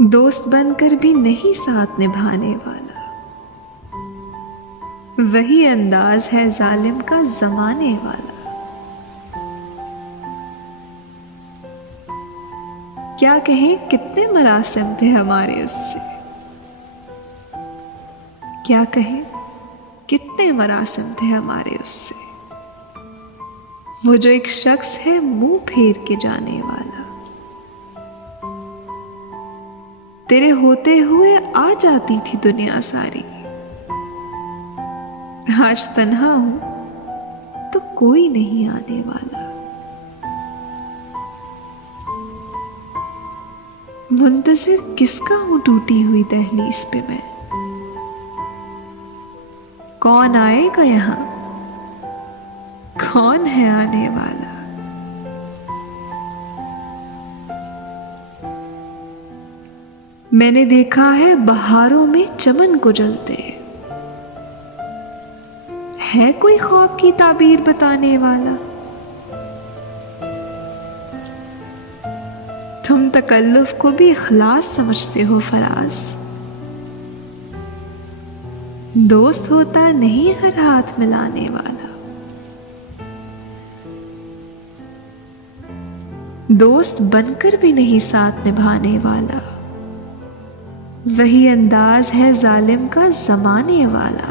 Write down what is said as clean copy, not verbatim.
दोस्त बनकर भी नहीं साथ निभाने वाला, वही अंदाज है जालिम का जमाने वाला। क्या कहें कितने मरासिम थे हमारे उससे, क्या कहें कितने मरासिम थे हमारे उससे। वो जो एक शख्स है मुंह फेर के जाने वाला, तेरे होते हुए आ जाती थी दुनिया सारी। आज तन्हा हूं तो कोई नहीं आने वाला। मुंतजिर किसका हूं टूटी हुई दहलीज पे मैं, कौन आएगा यहां, कौन है आने वाला। मैंने देखा है बहारों में चमन को जलते, है कोई ख्वाब की ताबीर बताने वाला। तुम तकल्लुफ को भी इखलास समझते हो फराज, दोस्त होता नहीं हर हाथ मिलाने वाला। दोस्त बनकर भी नहीं साथ निभाने वाला, वही अंदाज है जालिम का जमाने वाला।